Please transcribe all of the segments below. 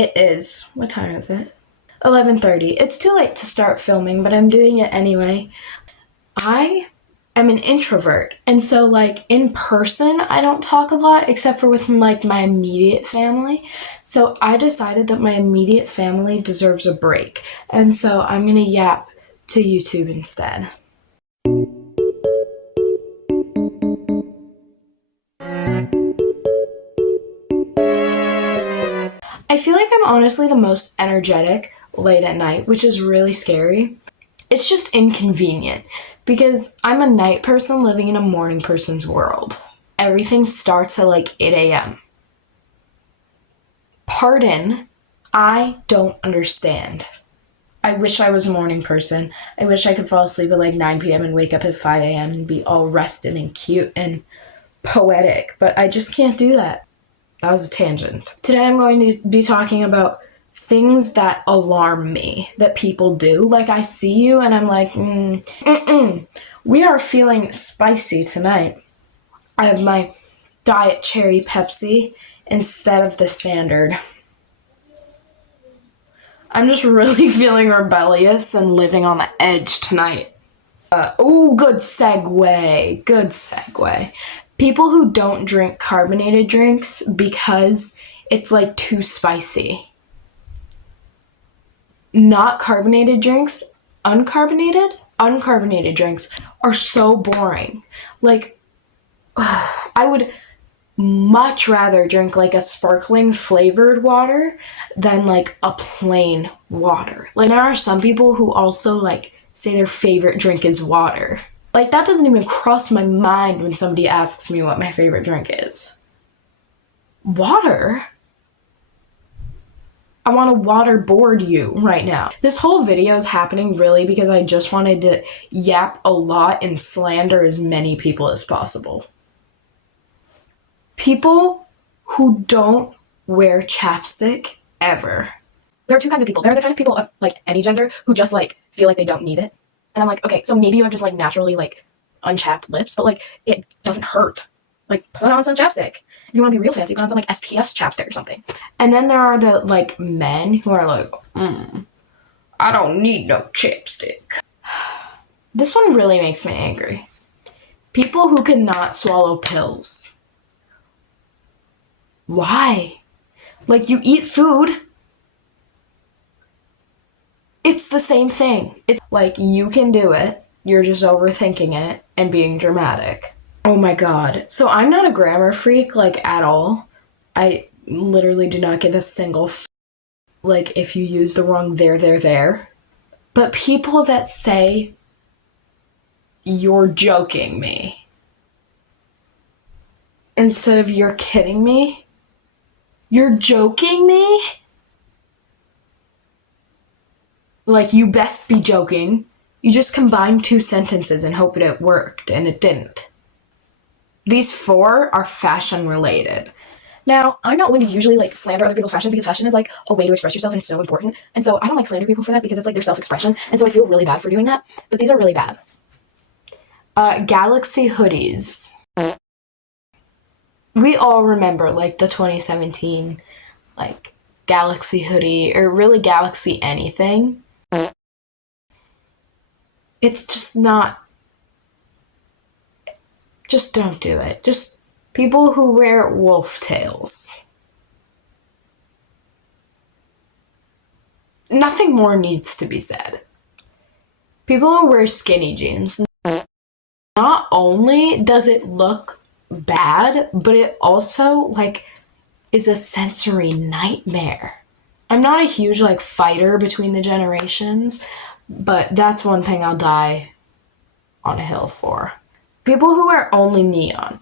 It is. What time is it? 11:30. It's too late to start filming, but I'm doing it anyway. I am an introvert, and so like in person, I don't talk a lot except for with like my immediate family. So I decided that my immediate family deserves a break, and so I'm gonna yap to YouTube instead. I feel like I'm honestly the most energetic late at night, which is really scary. It's just inconvenient because I'm a night person living in a morning person's world. Everything starts at like 8 a.m. Pardon, I don't understand. I wish I was a morning person. I wish I could fall asleep at like 9 p.m. and wake up at 5 a.m. and be all rested and cute and poetic, but I just can't do that. That was a tangent. Today I'm going to be talking about things that alarm me that people do. Like I see you and I'm like, we are feeling spicy tonight. I have my diet cherry Pepsi instead of the standard. I'm just really feeling rebellious and living on the edge tonight. Good segue. Good segue. People who don't drink carbonated drinks because it's like too spicy. Not carbonated drinks, uncarbonated drinks are so boring. Like, I would much rather drink like a sparkling flavored water than like a plain water. Like, there are some people who also like say their favorite drink is water. Like, that doesn't even cross my mind when somebody asks me what my favorite drink is. Water? I want to waterboard you right now. This whole video is happening really because I just wanted to yap a lot and slander as many people as possible. People who don't wear chapstick ever. There are two kinds of people. There are the kind of people of like any gender who just like feel like they don't need it. And I'm like, okay, so maybe you have just like naturally like unchapped lips, but like it doesn't hurt. Like put on some chapstick. If you want to be real fancy, put on some like SPF chapstick or something. And then there are the like men who are like, I don't need no chapstick. This one really makes me angry. People who cannot swallow pills. Why? Like, you eat food. It's the same thing. It's like, you can do it. You're just overthinking it and being dramatic. Oh my god. So I'm not a grammar freak, like, at all. I literally do not give a single like, if you use the wrong there. But people that say, you're joking me, instead of you're kidding me, you're joking me? Like, you best be joking. You just combined two sentences and hoped it worked, and it didn't. These four are fashion related. Now, I'm not one to usually like slander other people's fashion because fashion is like a way to express yourself and it's so important. And so I don't like slander people for that because it's like their self-expression. And so I feel really bad for doing that. But these are really bad. Galaxy hoodies. We all remember like the 2017 like Galaxy hoodie or really Galaxy anything. It's just not. Just don't do it. Just people who wear wolf tails. Nothing more needs to be said. People who wear skinny jeans. Not only does it look bad, but it also like is a sensory nightmare. I'm not a huge like fighter between the generations, but that's one thing I'll die on a hill for. People who wear only neon.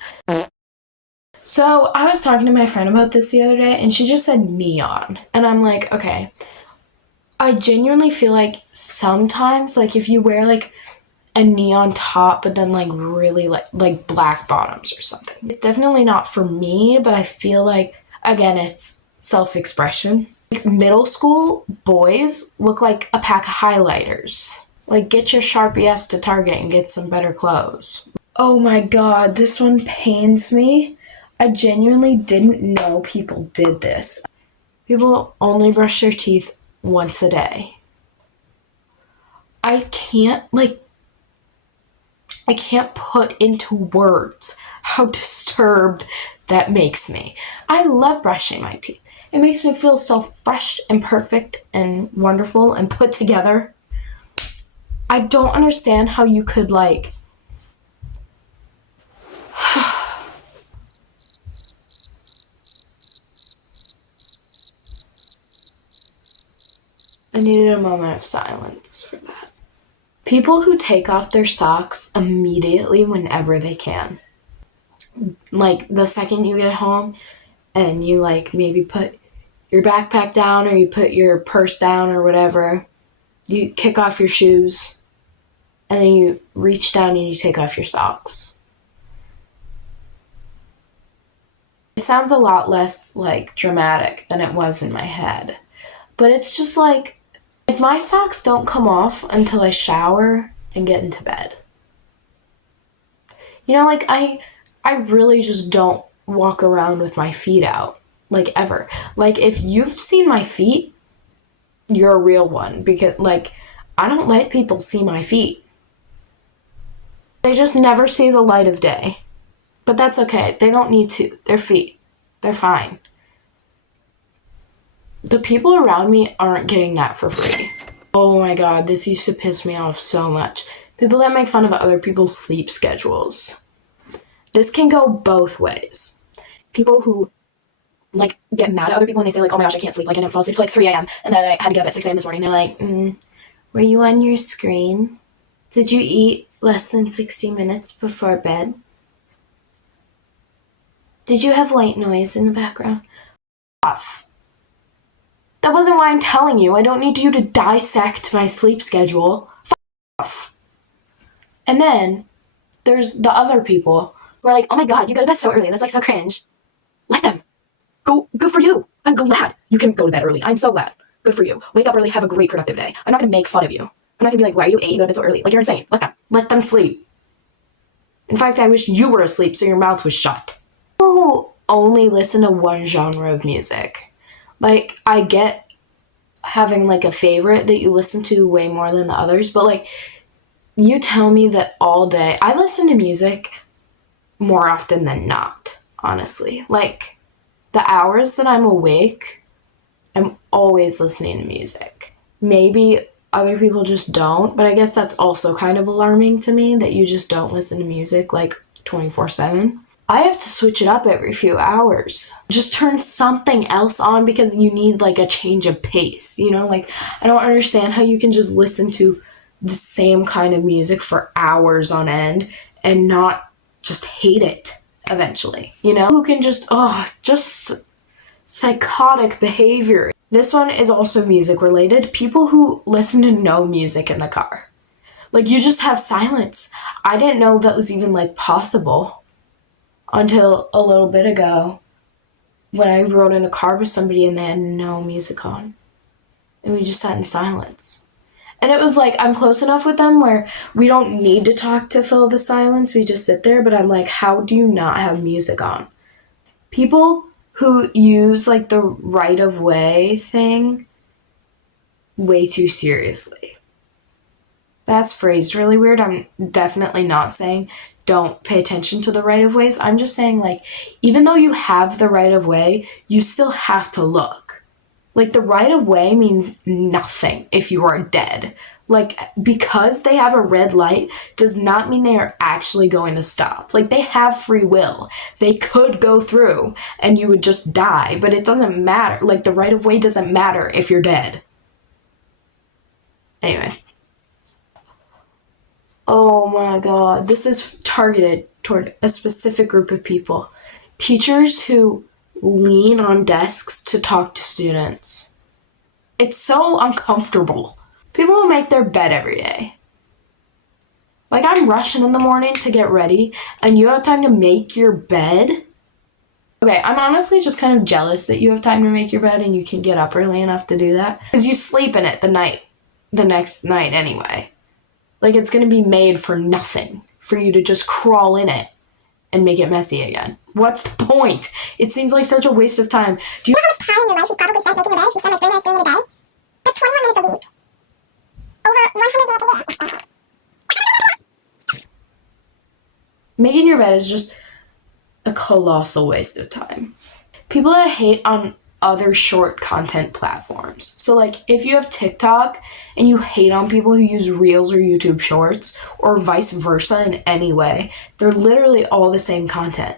So I was talking to my friend about this the other day and she just said neon. And I'm like, okay, I genuinely feel like sometimes like if you wear like a neon top but then like really like black bottoms or something, it's definitely not for me, but I feel like, again, it's self-expression. Like, middle school boys look like a pack of highlighters. Like, get your Sharpie ass to Target and get some better clothes. Oh my god, this one pains me. I genuinely didn't know people did this. People only brush their teeth once a day. I can't put into words how disturbed that makes me. I love brushing my teeth. It makes me feel so fresh and perfect and wonderful and put together. I don't understand how you could I needed a moment of silence for that. People who take off their socks immediately whenever they can. Like the second you get home and you maybe put your backpack down or you put your purse down or whatever, you kick off your shoes and then you reach down and you take off your socks. It sounds a lot less dramatic than it was in my head. But it's just if my socks don't come off until I shower and get into bed. I really just don't walk around with my feet out, ever. If you've seen my feet, you're a real one, because, I don't let people see my feet. They just never see the light of day. But that's okay. They don't need to. They're feet. They're fine. The people around me aren't getting that for free. Oh my god, this used to piss me off so much. People that make fun of other people's sleep schedules. This can go both ways. People who get mad at other people and they say oh my gosh, I can't sleep. I didn't fall asleep till 3 a.m. and then I had to get up at 6 a.m. this morning. They're were you on your screen? Did you eat less than 60 minutes before bed? Did you have white noise in the background? Off. That wasn't why I'm telling you. I don't need you to dissect my sleep schedule. Off. And then there's the other people who are oh my god, you go to bed so early. That's so cringe. Let them. Go. Good for you. I'm glad you can go to bed early. I'm so glad. Good for you. Wake up early. Have a great productive day. I'm not going to make fun of you. I'm not going to be why are you 8? You go to bed so early. You're insane. Let them. Let them sleep. In fact, I wish you were asleep so your mouth was shut. People who only listen to one genre of music. I get having a favorite that you listen to way more than the others, but you tell me that all day. I listen to music more often than not, honestly. The hours that I'm awake, I'm always listening to music. Maybe other people just don't, but I guess that's also kind of alarming to me that you just don't listen to music 24/7. I have to switch it up every few hours. Just turn something else on because you need a change of pace, I don't understand how you can just listen to the same kind of music for hours on end and not just hate it eventually, Who can just psychotic behavior. This one is also music related. People who listen to no music in the car. You just have silence. I didn't know that was even possible until a little bit ago when I rode in a car with somebody and they had no music on. And we just sat in silence. And it was I'm close enough with them where we don't need to talk to fill the silence. We just sit there. But I'm how do you not have music on? People who use the right of way thing way too seriously. That's phrased really weird. I'm definitely not saying don't pay attention to the right of ways. I'm just saying even though you have the right of way, you still have to look. The right of way means nothing if you are dead. Because they have a red light does not mean they are actually going to stop. They have free will. They could go through and you would just die, but it doesn't matter. The right of way doesn't matter if you're dead. Anyway. Oh my god, this is targeted toward a specific group of people. Teachers who lean on desks to talk to students. It's so uncomfortable. People who make their bed every day. I'm rushing in the morning to get ready, and you have time to make your bed? Okay, I'm honestly just kind of jealous that you have time to make your bed and you can get up early enough to do that. Because you sleep in it the next night anyway. It's going to be made for nothing, for you to just crawl in it and make it messy again. What's the point? It seems like such a waste of time. Do you know how much time in your life you probably spent making your bed if you spend like 3 minutes doing it a day? That's 21 minutes a week. Over 100 minutes a year. Making your bed is just a colossal waste of time. People that hate on other short content platforms. So like if you have TikTok and you hate on people who use Reels or YouTube Shorts or vice versa in any way, they're literally all the same content.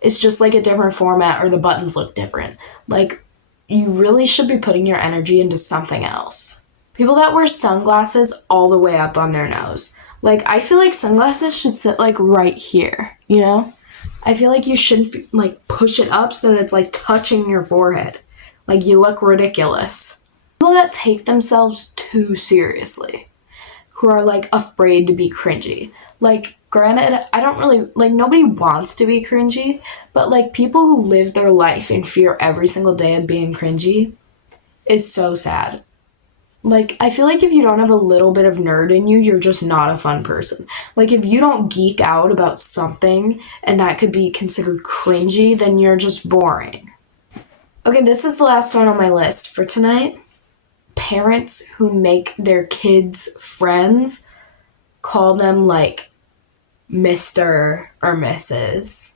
It's just like a different format or the buttons look different. Like you really should be putting your energy into something else. People that wear sunglasses all the way up on their nose. Like I feel like sunglasses should sit like right here, you know? I feel like you shouldn't like push it up so that it's like touching your forehead. Like you look ridiculous. People that take themselves too seriously, who are like afraid to be cringy. Like granted, I don't really like nobody wants to be cringy, but like people who live their life in fear every single day of being cringy is so sad. Like, I feel like if you don't have a little bit of nerd in you, you're just not a fun person. Like, if you don't geek out about something and that could be considered cringy, then you're just boring. Okay, this is the last one on my list for tonight. Parents who make their kids' friends call them, like, Mr. or Mrs.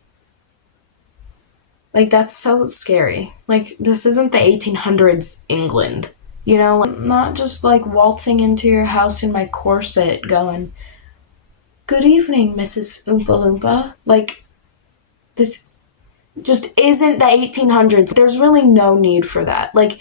Like, that's so scary. Like, this isn't the 1800s England. You know, not just like waltzing into your house in my corset going, "Good evening, Mrs. Oompa Loompa." Like, this just isn't the 1800s. There's really no need for that. Like,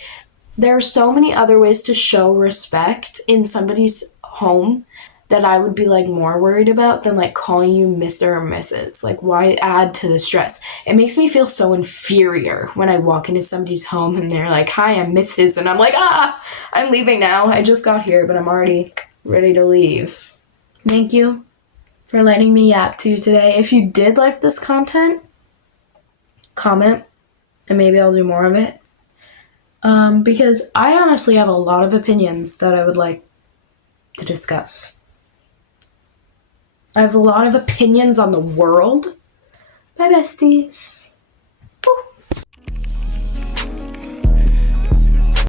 there are so many other ways to show respect in somebody's home that I would be like more worried about than like calling you Mr. or Mrs. Like, why add to the stress? It makes me feel so inferior when I walk into somebody's home and they're like, "Hi, I'm Mrs." And I'm like, I'm leaving now. I just got here, but I'm already ready to leave. Thank you for letting me yap to you today. If you did like this content, comment and maybe I'll do more of it. Because I honestly have a lot of opinions that I would like to discuss. I have a lot of opinions on the world. Bye, besties. Woo.